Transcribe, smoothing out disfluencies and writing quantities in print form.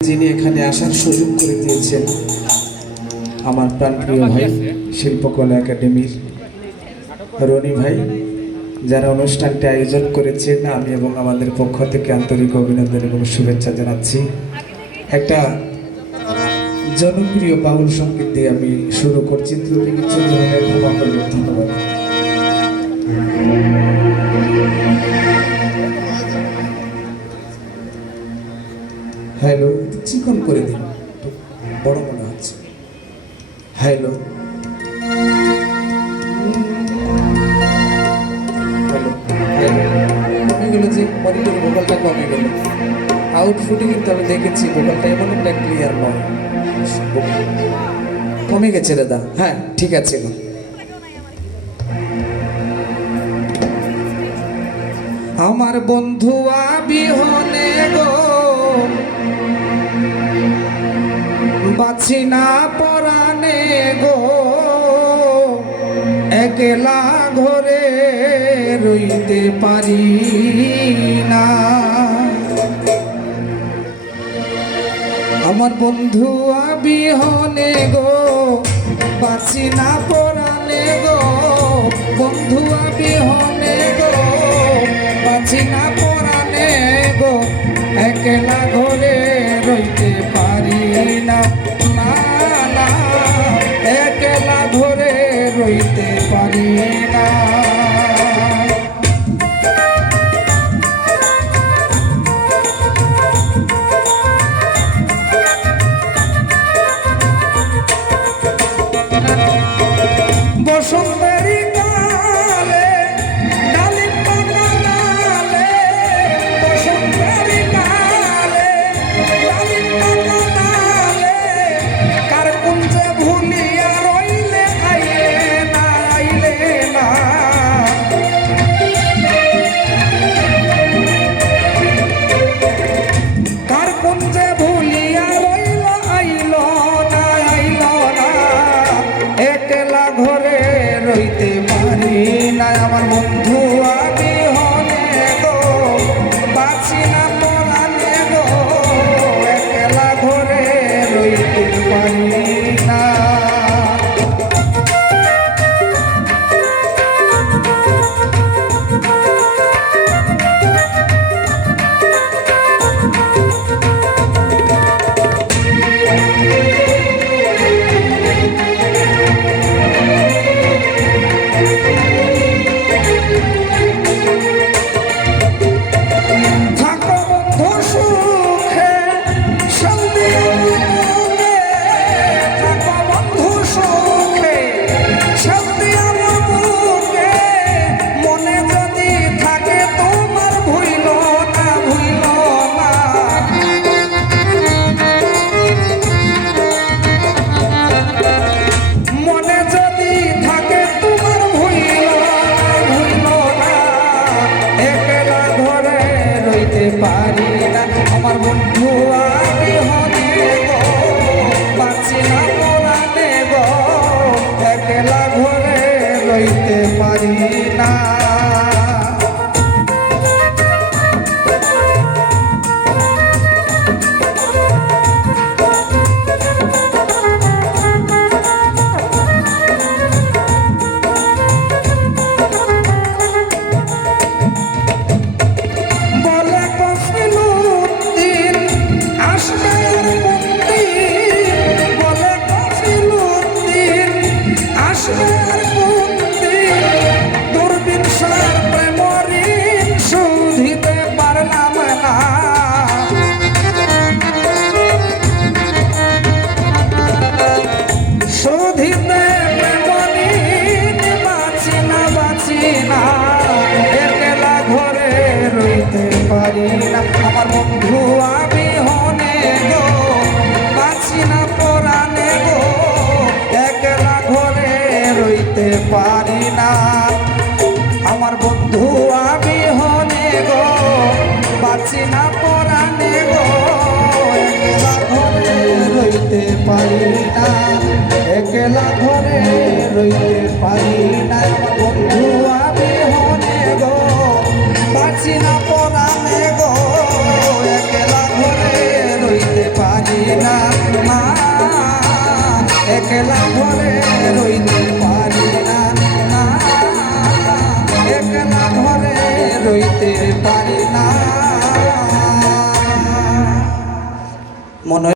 যিনি এখানে আসার সুযোগ করে দিয়েছেন আমার প্রাণপ্রিয় ভাই শিল্পকলা একাডেমির রনি ভাই, যারা অনুষ্ঠানটি আয়োজন করেছেন, আমি এবং আমাদের পক্ষ থেকে আন্তরিক অভিনন্দন এবং শুভেচ্ছা জানাচ্ছি। একটা জনপ্রিয় বাউল সঙ্গীত দিয়ে আমি শুরু করছি। ত্রুটি বিচ্ছুতি হলে ক্ষমা করবেন। ধন্যবাদ। হ্যালো, চিকন করে দিন, বড় মনে হচ্ছে। হ্যালো হ্যালো কমে গেল, যে মনিটর ভোকালটা কমে গেল। আউটফুটে কিন্তু আমি দেখেছি ভোকালটা এমন একটা ক্লিয়ার নয়, কমে গেছে দাদা। হ্যাঁ, ঠিক আছে। আমার বন্ধু বিহনে গো বাছি না পরানে গো, একলা ঘরে রইতে পারি না। আমার বন্ধু বিহনে গো বাছি না পরানে গো, বন্ধু বিহনে গো বাছি না পরানে গো, একলা ঘরে রইতে পারি না। না না, একলা ঘরে রইতে পারি না। বসন্তেরি কালে ডালিম বাগানালে, বসন্তেরি কালে ডালিম বাগানালে, কার কুঞ্জে ভুলিয়া রইলে আইলে না, আইলে না। কার কুঞ্জে ভুলিয়া রইল আইল না, আইল না। একলা ঘরে রইতে পারি না। আমার বন্ধু বিহনে গো বাছি না পরানে গো, একলা ঘরে রইতে পারি না। পারি না। আমার বন্ধু বিহনে গো বাঁচি না পরানে গো, একলা ঘরে রইতে পারি না। আমার বন্ধু বিহনে গো বাঁচি না পরানে গো, একলা ঘরে রইতে পারি না। আমার বন্ধু বিহনে গো বাঁচি না পরানে গো, একলা ঘরে রইতে পারি না, একলা ঘরে রইতে পারি না। আমার বন্ধু বিহনে গো বাঁচি না পরানে গো, একলা ঘরে রইতে পারি। না, একলা ঘরে রইতে পারি না, না, একলা ঘরে রইতে পারি না। মনে